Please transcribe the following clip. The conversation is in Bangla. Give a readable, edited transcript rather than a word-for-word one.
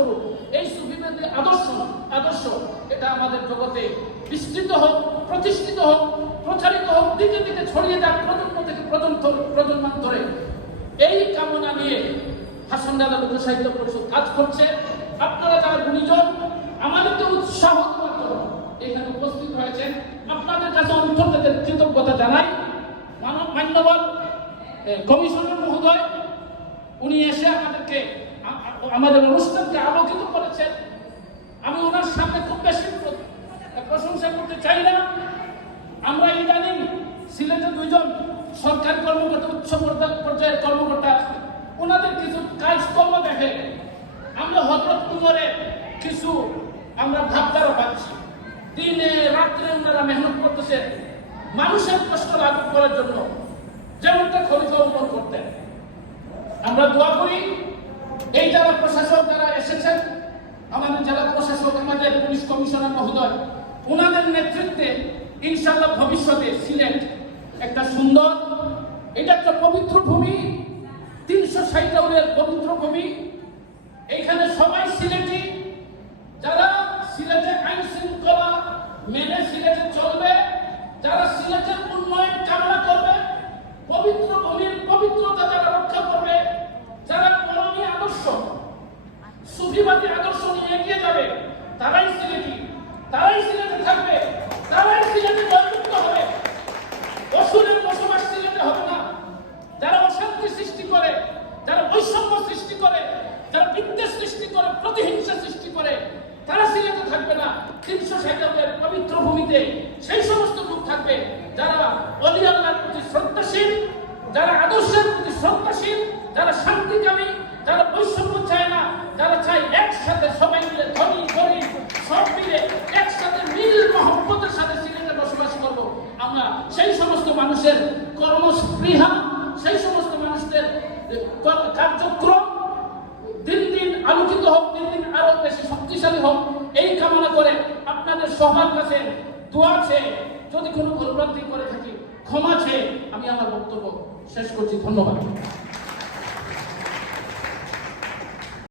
স্বরূপ এই সুফিবাদী আদর্শ এটা আমাদের জগতে বিস্তৃত হোক, প্রতিষ্ঠিত হোক, প্রচারিত হোক, দিকে দিকে ছড়িয়ে যাক প্রজন্ম থেকে প্রজন্ম ধরে। এই কামনা নিয়ে হাসান রাজা লোক সাহিত্য পরিষদ কাজ করছে। আপনারা যারা গুণীজন আমাদেরকে উৎসাহ দেওয়ার জন্য এখানে উপস্থিত হয়েছেন, আপনাদের কাছে অন্তর থেকে কৃতজ্ঞতা জানাই। মান্যবর কমিশনার মহোদয় উনি এসে আমাদের অনুষ্ঠানকে আলোকিত করেছেন। আমি ওনার সামনে খুব বেশি প্রশংসা করতে চাই না। আমরা ইদানিং সিলেটে দুইজন সরকারি কর্মকর্তা, উচ্চ পর্যায়ের কর্মকর্তা, ওনাদের কিছু কাজকর্ম দেখে আমরা হযরত উমরের কিছু আমরা ভাবনাও পাচ্ছি। দিনে রাত্রে ওনারা মেহনত করতেছে মানুষের কষ্ট লাঘব করার জন্য, যেমনটা খলিফা উমর করতেন। আমরা দোয়া করি এই যারা প্রশাসক যারা এসেছেন, আমাদের যারা প্রশাসক, আমাদের পুলিশ কমিশনার মহোদয়, ওনাদের নেতৃত্বে ইনশাআল্লাহ ভবিষ্যতে সিলেট একটা সুন্দর, এটা একটা পবিত্র ভূমি, 360 আউলের পবিত্র ভূমি। এইখানে সবাই সিলেটি, যারা সিলেটের আইন শৃঙ্খলা মেনে সিলেটে চলবে, যারা সিলেটের উন্নয়ন কামনা করবে, পবিত্র ভূমির পবিত্রতা যারা রক্ষা করবে, যারা কলমি আদর্শ, সুফিবাদী আদর্শ নিয়ে এগিয়ে যাবে, তারাই সিলেটি, তারাই সিলেটে থাকবে, তারাই সিলেটে জয়যুক্ত হবে। অসুরের বসবাস সিলেটে হবে না। যারা অশান্তি সৃষ্টি করে, যারা বৈষম্য সৃষ্টি করে, যারা বিদ্বেষ সৃষ্টি করে, প্রতিহিংসা সৃষ্টি করে, তারা সিলেটে থাকবে না। 360 পবিত্র ভূমিতে সেই সমস্ত লোক থাকবে যারা ওলি আল্লাহর প্রতি শ্রদ্ধাশীল, যারা আদর্শের প্রতি শ্রদ্ধাশীল, যারা শান্তিকামী, যারা বৈষম্য চায় না, যারা চায় একসাথে সবাই মিলে ধনী গরিব সব মিলে একসাথে মিল মহব্বতের সাথে সিলেটে বসবাস করব। আমরা সেই সমস্ত মানুষের কর্মস্পৃহা, সেই সমস্ত মানুষদের কার্যক্রম দিন দিন আলোকিত হোক, দিন দিন আরো বেশি শক্তিশালী হোক, এই কামনা করে আপনাদের সবার কাছে দোয়া চেয়ে, যদি কোনো ভুলভ্রান্তি করে থাকি ক্ষমা চেয়ে আমি আমার বক্তব্য শেষ করছি। ধন্যবাদ।